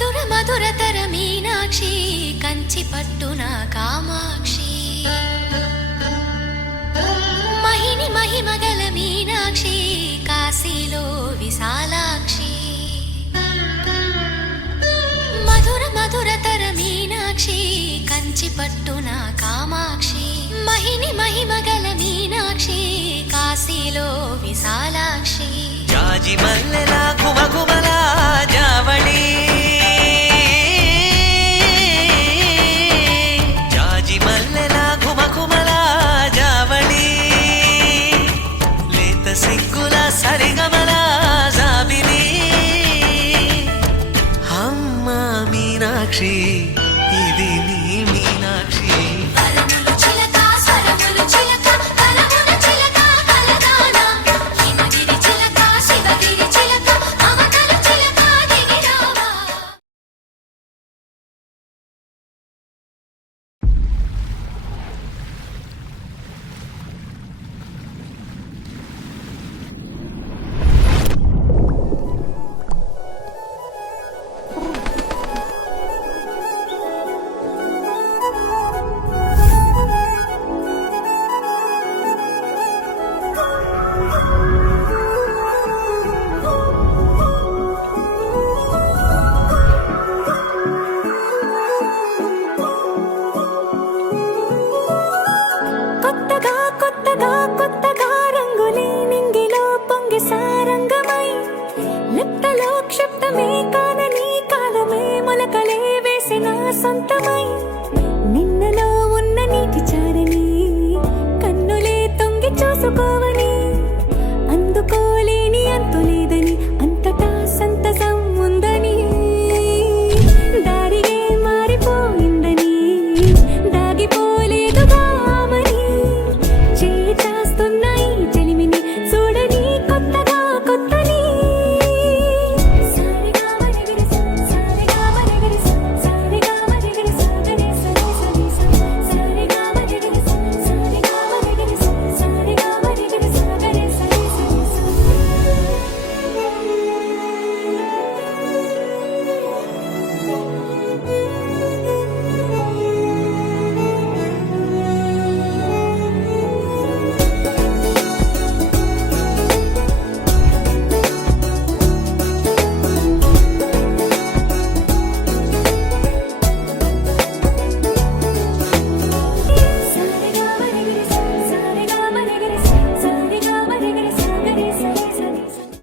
మధుర మధురతర మీనాక్షి కంచి పట్టున కామాక్షి మహిని మహిమగల మీనాక్షి కాశీలో విశాలాక్షి మధుర మధురతర మీనాక్షి కంచి పట్టున కామాక్షి మహిని మహిమగల మీనాక్షి కాశీలో విశాలాక్షి జాజి మల్లెల గుమగుమల జావళి జాజి మల్లెల గుమగుమల జావళి లేత సిగ్గుల సరిగమల జాబిలి అమ్మ మీనాక్షి ఇది నీ మీనాక్షి సొంతమై